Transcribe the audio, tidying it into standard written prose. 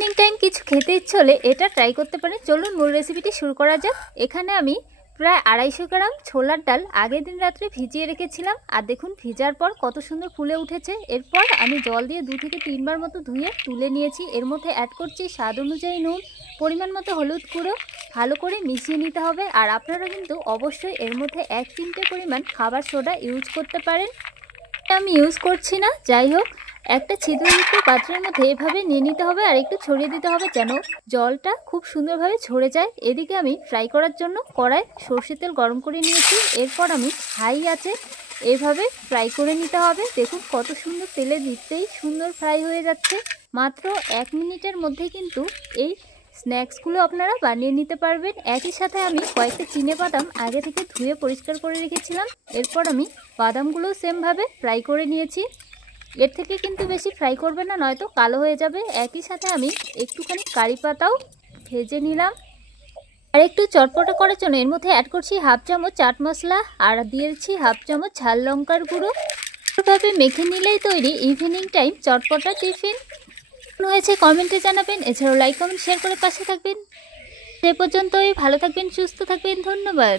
Evening time কিছু খেতে ইচ্ছে হলে এটা ট্রাই করতে পারেন। চলুন মূল রেসিপিটি শুরু করা যাক। এখানে আমি প্রায় 250 গ্রাম ছোলার ডাল আগের দিন রাত্রে ভিজিয়ে রেখেছিলাম, আর দেখুন ভিজার পর কত সুন্দর ফুলে উঠেছে। এরপর আমি জল দিয়ে 2 থেকে 3 বার মতো ধুয়ে তুলে নিয়েছি। এর মধ্যে অ্যাড করছি স্বাদ অনুযায়ী নুন, পরিমাণ মতো হলুদ গুঁড়ো, ভালো করে মিশিয়ে নিতে হবে। আর আপনারা কিন্তু অবশ্যই এর মধ্যে 1 চিমটে পরিমাণ খাবার সোডা ইউজ করতে পারেন। আমি ইউজ করছি না, যাই হোক একটা ছিদ্রযুক্ত পাত্রের মধ্যে এভাবে নিয়ে নিতে হবে আর একটু ছড়িয়ে দিতে হবে যেন জলটা খুব সুন্দরভাবে ঝরে যায়। এদিকে আমি ফ্রাই করার জন্য কড়াই সরষের তেল গরম করে নিয়েছি। এরপর আমি হাই আঁচে এভাবে ফ্রাই করে নিতে হবে। দেখুন কত সুন্দর, তেলে দিতেই সুন্দর ফ্রাই হয়ে যাচ্ছে। মাত্র 1 মিনিটের মধ্যে কিন্তু এই স্ন্যাক্সগুলো আপনারা বানিয়ে নিতে পারবেন। একই সাথে আমি কয়েকটা চিনেবাদাম আগে থেকে ধুয়ে পরিষ্কার করে রেখেছিলাম। এরপর আমি বাদামগুলো সেমভাবে ফ্রাই করে নিয়েছি। এর থেকে কিন্তু বেশি ফ্রাই করবেন না, নয়তো কালো হয়ে যাবে। একই সাথে আমি একটুখানি কারি পাতাও ভেজে নিলাম। আর একটু চটপটা করার জন্য এর মধ্যে অ্যাড করছি 1/2 চামচ চাট মশলা আর দিয়েছি 1/2 চামচ ঝাল লঙ্কার গুঁড়ো। এভাবে মেখে নিলেই তৈরি ইভিনিং টাইম চটপটা টিফিন। হয়েছে কমেন্টে জানাবেন, এছাড়াও লাইক কমেন্ট শেয়ার করে পাশে থাকবেন। সে পর্যন্তই ভালো থাকবেন, সুস্থ থাকবেন, ধন্যবাদ।